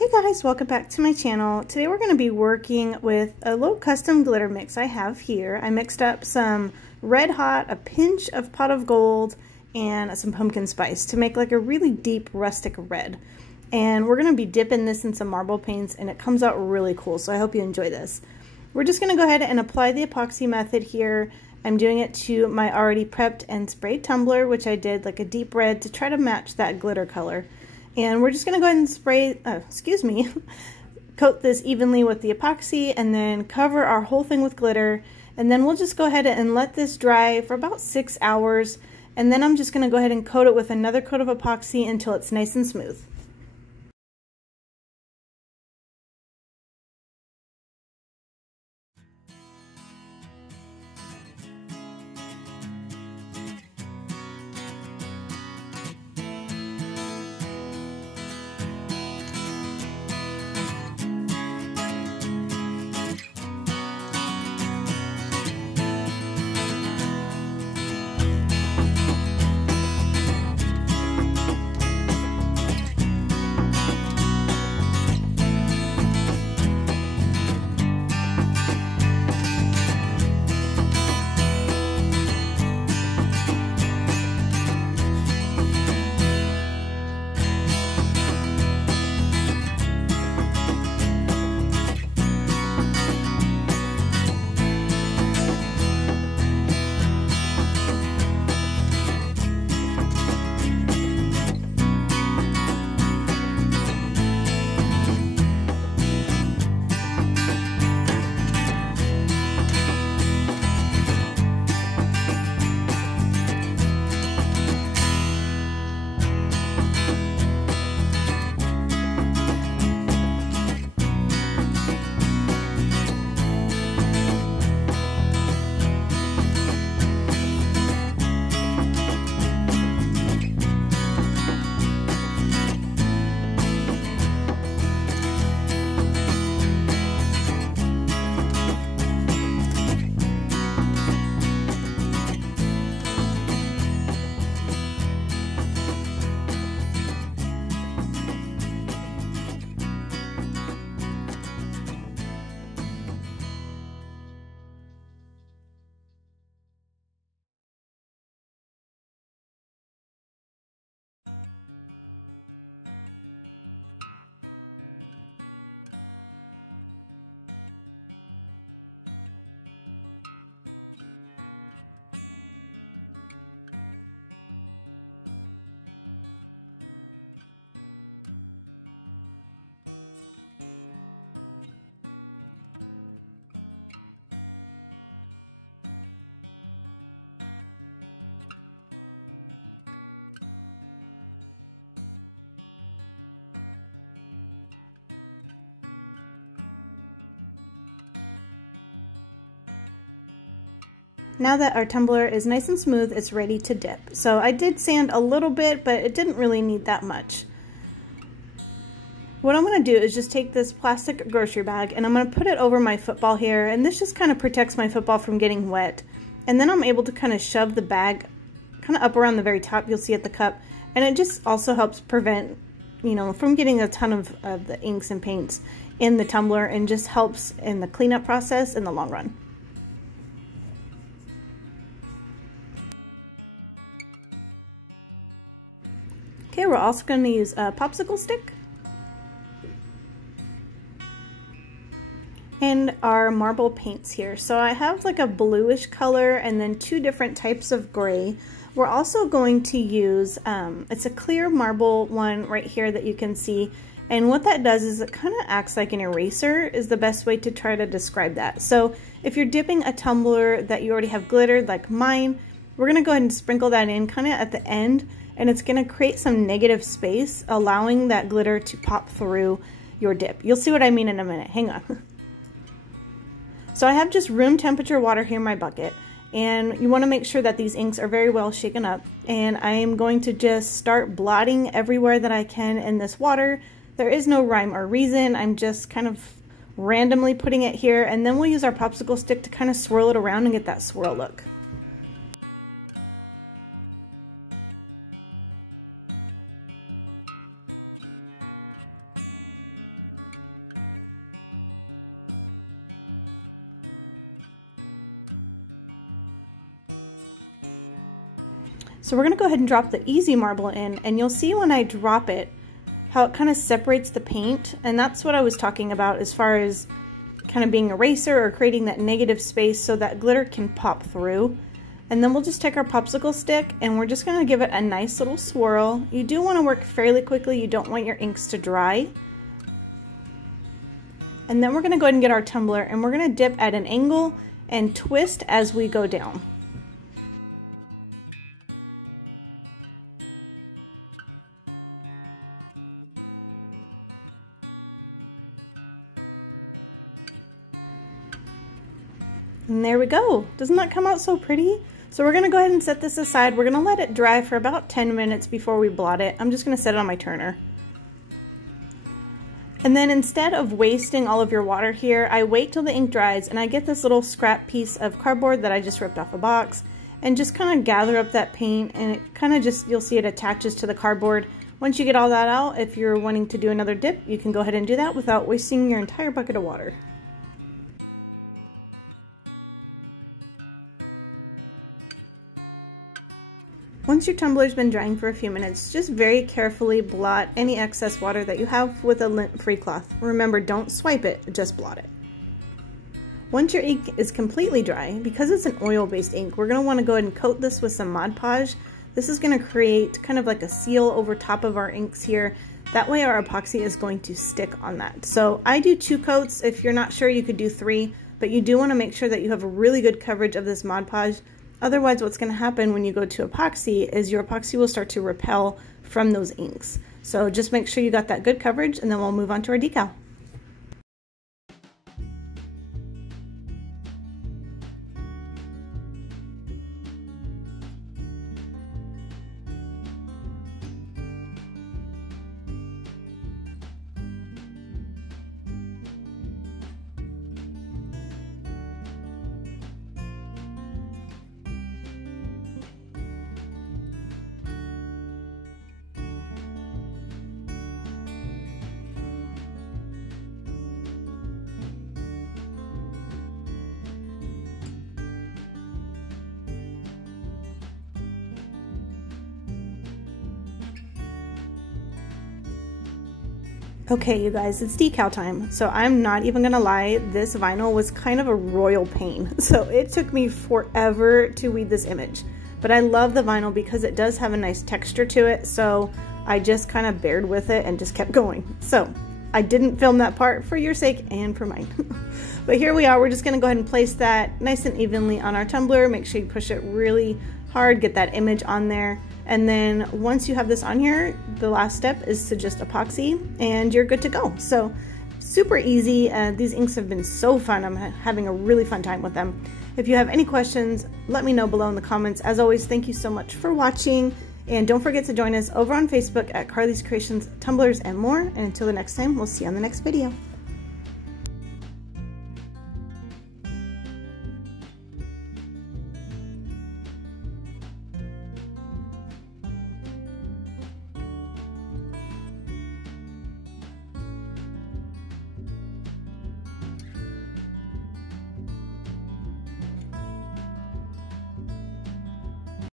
Hey guys, welcome back to my channel. Today we're going to be working with a little custom glitter mix I have here. I mixed up some Red Hot, a pinch of Pot of Gold, and some pumpkin spice to make like a really deep rustic red. And we're going to be dipping this in some marble paints and it comes out really cool, so I hope you enjoy this. We're just going to go ahead and apply the epoxy method here. I'm doing it to my already prepped and sprayed tumbler, which I did like a deep red to try to match that glitter color. And we're just going to go ahead and spray, coat this evenly with the epoxy and then cover our whole thing with glitter. And then we'll just go ahead and let this dry for about 6 hours. And then I'm just going to go ahead and coat it with another coat of epoxy until it's nice and smooth. Now that our tumbler is nice and smooth, it's ready to dip. So I did sand a little bit, but it didn't really need that much. What I'm going to do is just take this plastic grocery bag and I'm going to put it over my football here, and this just kind of protects my football from getting wet. And then I'm able to kind of shove the bag kind of up around the very top, you'll see at the cup, and it just also helps prevent, from getting a ton of the inks and paints in the tumbler, and just helps in the cleanup process in the long run. Okay, we're also going to use a popsicle stick and our marble paints here. So I have like a bluish color and then two different types of gray. We're also going to use, it's a clear marble one right here that you can see. And what that does is it kind of acts like an eraser is the best way to try to describe that. So if you're dipping a tumbler that you already have glittered like mine, we're going to go ahead and sprinkle that in kind of at the end. And it's going to create some negative space, allowing that glitter to pop through your dip. You'll see what I mean in a minute. Hang on. So I have just room temperature water here in my bucket, and you want to make sure that these inks are very well shaken up. And I am going to just start blotting everywhere that I can in this water. There is no rhyme or reason. I'm just kind of randomly putting it here, and then we'll use our popsicle stick to kind of swirl it around and get that swirl look. So we're going to go ahead and drop the easy marble in, and you'll see when I drop it how it kind of separates the paint, and that's what I was talking about as far as kind of being an eraser or creating that negative space so that glitter can pop through. And then we'll just take our popsicle stick and we're just going to give it a nice little swirl. You do want to work fairly quickly, you don't want your inks to dry. And then we're going to go ahead and get our tumbler and we're going to dip at an angle and twist as we go down. And there we go. Doesn't that come out so pretty? So we're going to go ahead and set this aside. We're going to let it dry for about 10 minutes before we blot it. I'm just going to set it on my turner. And then instead of wasting all of your water here, I wait till the ink dries and I get this little scrap piece of cardboard that I just ripped off a box and just kind of gather up that paint, and it kind of just, you'll see it attaches to the cardboard. Once you get all that out, if you're wanting to do another dip, you can go ahead and do that without wasting your entire bucket of water. Once your tumbler's been drying for a few minutes, just very carefully blot any excess water that you have with a lint-free cloth. Remember, don't swipe it, just blot it. Once your ink is completely dry, because it's an oil-based ink, we're going to want to go ahead and coat this with some Mod Podge. This is going to create kind of like a seal over top of our inks here. That way our epoxy is going to stick on that. So I do 2 coats. If you're not sure, you could do 3, but you do want to make sure that you have a really good coverage of this Mod Podge. Otherwise, what's going to happen when you go to epoxy is your epoxy will start to repel from those inks. So just make sure you got that good coverage, and then we'll move on to our decal. Okay, you guys, it's decal time. So I'm not even gonna lie, this vinyl was kind of a royal pain. So it took me forever to weed this image. But I love the vinyl because it does have a nice texture to it. So I just kind of bared with it and just kept going. So I didn't film that part for your sake and for mine. But here we are, we're just gonna go ahead and place that nice and evenly on our tumbler. Make sure you push it really hard, get that image on there. And then once you have this on here, the last step is to just epoxy and you're good to go. So super easy. These inks have been so fun. I'm having a really fun time with them. If you have any questions, let me know below in the comments. As always, thank you so much for watching. And don't forget to join us over on Facebook at Karly's Creations, Tumblers, and more. And until the next time, we'll see you on the next video.